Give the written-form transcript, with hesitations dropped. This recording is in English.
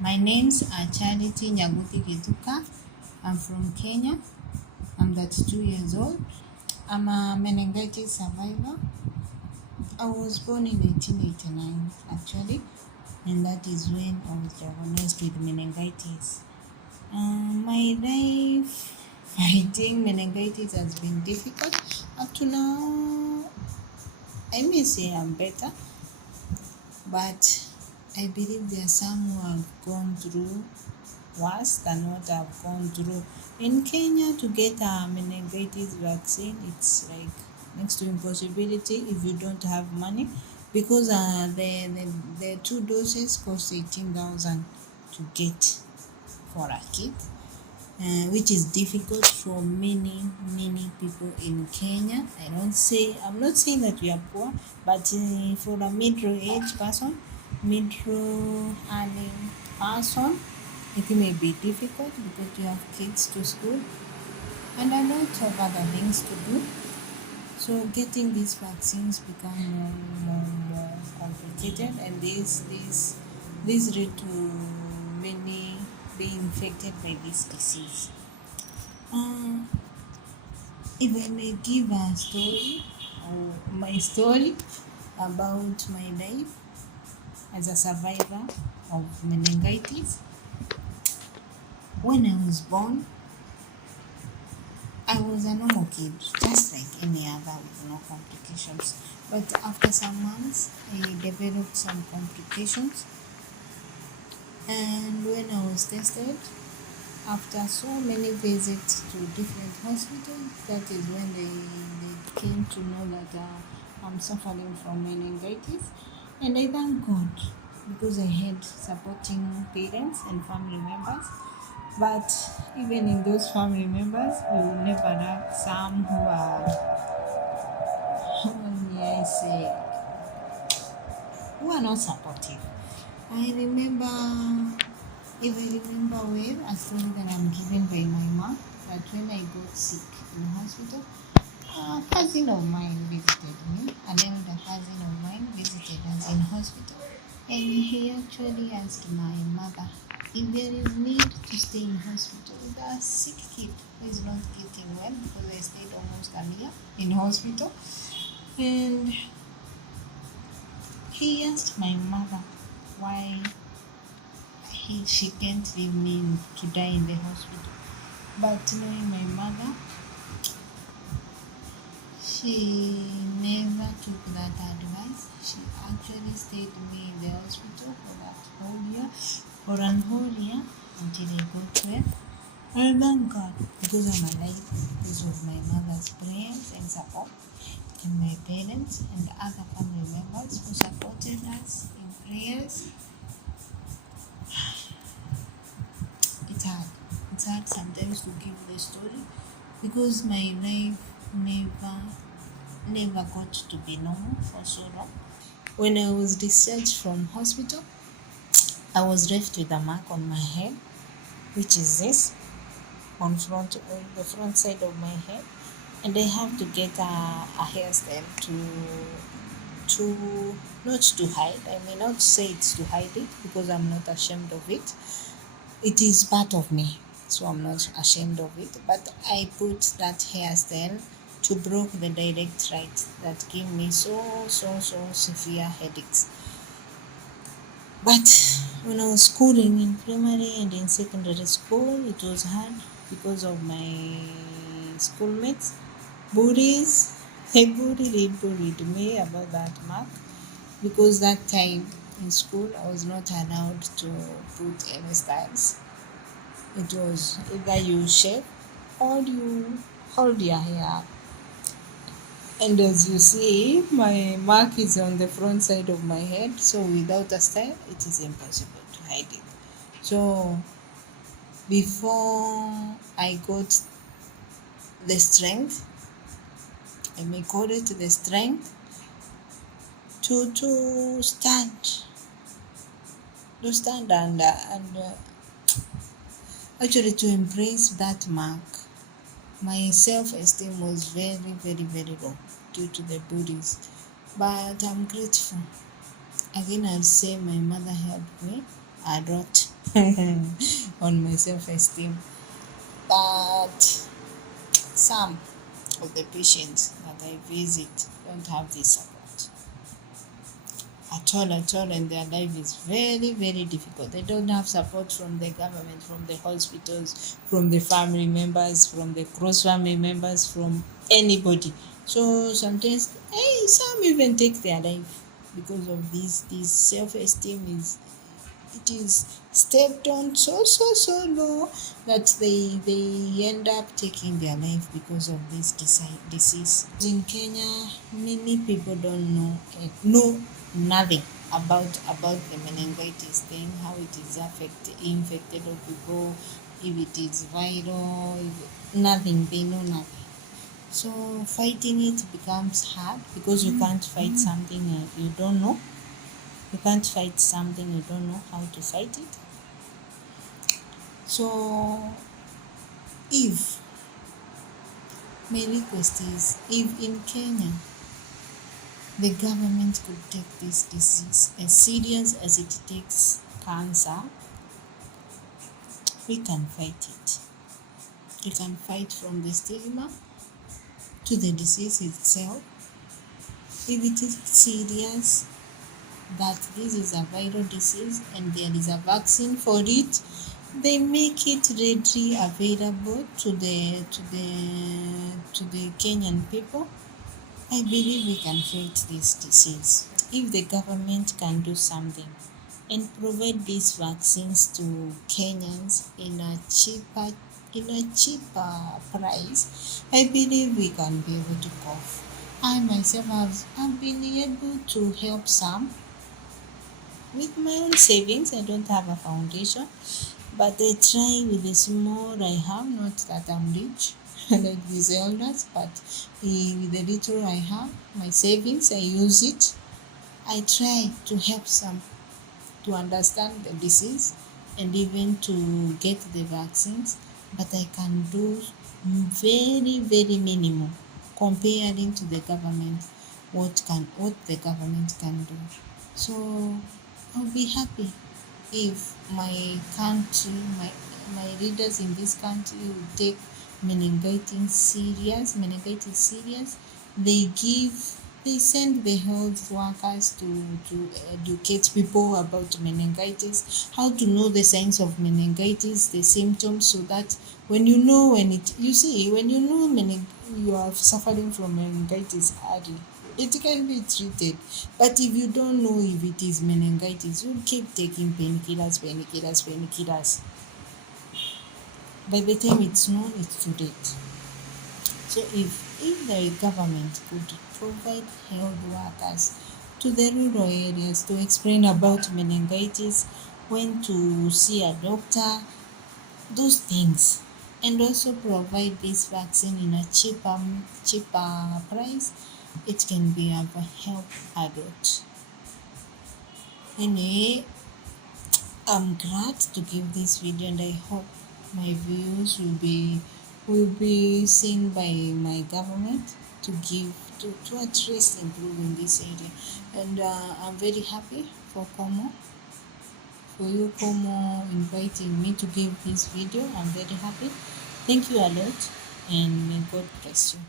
My names are Charity Nyaguthi Gituka. I'm from Kenya. I'm 32 years old. I'm a meningitis survivor. I was born in 1989 actually, and that is when I was diagnosed with meningitis. My life fighting meningitis has been difficult. Up to now, I may say I'm better, but I believe there are some who have gone through worse than what I've gone through. In Kenya, to get a meningitis vaccine, it's like next to impossibility if you don't have money, because the two doses cost 18,000 to get for a kid, which is difficult for many people in Kenya. I'm not saying that we are poor, but for a middle-aged person, middle-earning person, it may be difficult because you have kids to school and a lot of other things to do. So getting these vaccines become more complicated, and this lead to many being infected by this disease. If I may give a story, or my story about my life as a survivor of meningitis. When I was born, I was a normal kid, just like any other with no complications. But after some months, I developed some complications. And when I was tested, after so many visits to different hospitals, that is when they came to know that I'm suffering from meningitis. And I thank God because I had supporting parents and family members. But even in those family members, we will never lack some who are, who are not supportive. If I remember well, a story that I'm given by my mom, that when I got sick in the hospital, a cousin of mine visited me, an elder cousin of mine visited us in hospital, and he actually asked my mother if there is need to stay in hospital with a sick kid who is not getting well, because I stayed almost a year in hospital. And he asked my mother why she can't leave me to die in the hospital. But knowing my mother, she never took that advice. She actually stayed me in the hospital for an whole year until I got well. I thank God because I'm alive because of my mother's prayers and support, and my parents and other family members who supported us in prayers. It's hard sometimes to give the story because my life never got to be normal for so long. When I was discharged from hospital, I was left with a mark on my head, which is this, on the front side of my head, and I have to get a hairstyle to not to hide. I may not say it's to hide it because I'm not ashamed of it. It is part of me, so I'm not ashamed of it. But I put that hairstyle to block the direct light that gave me so severe headaches. But when I was schooling in primary and in secondary school, it was hard because of my schoolmates, bullies. They bullied me about that mark, because that time in school I was not allowed to put any styles. It was either you shave or you hold your hair up. And as you see, my mark is on the front side of my head, so without a style, it is impossible to hide it. So before I got the strength, I may call it the strength, to stand and actually to embrace that mark. My self-esteem was very low due to the bullies, but I'm grateful. Again, I'll say my mother helped me a lot on my self-esteem. But some of the patients that I visit don't have this support at all, and their life is very, very difficult. They don't have support from the government, from the hospitals, from the family members, from the cross family members, from anybody. So sometimes, some even take their life because of this. This self-esteem is stepped on so low that they end up taking their life because of this disease. In Kenya, many people don't know nothing about the meningitis thing, how it is infected of people, if it is viral, nothing. They know nothing. So fighting it becomes hard because you can't fight something you don't know. You can't fight something you don't know how to fight it. So if my request is, if in Kenya the government could take this disease as serious as it takes cancer, we can fight it. We can fight from the stigma to the disease itself. If it is serious that this is a viral disease and there is a vaccine for it, they make it readily available to the Kenyan people. I believe we can fight this disease if the government can do something and provide these vaccines to Kenyans in a cheaper price. I believe we can be able to cope. I myself have been able to help some with my own savings. I don't have a foundation, but I try with the small I have. Not that I'm rich like these elders, but with the little I have, my savings, I use it. I try to help some to understand the disease and even to get the vaccines, but I can do very, very minimum comparing to the government, what the government can do. So I'll be happy if my country, my leaders in this country will take meningitis serious. They send the health workers to educate people about meningitis, how to know the signs of meningitis, the symptoms, so that when you know when you are suffering from meningitis early, it can be treated. But if you don't know if it is meningitis, you'll keep taking painkillers. By the time it's known, it's too late. So if the government could provide health workers to the rural areas to explain about meningitis, when to see a doctor, those things, and also provide this vaccine in a cheaper price, it can be of help a lot. Anyway, I'm glad to give this video, and I hope my views will be seen by my government to at least improve in this area. And I'm very happy for you Como inviting me to give this video. I'm very happy. Thank you a lot, and may God bless you.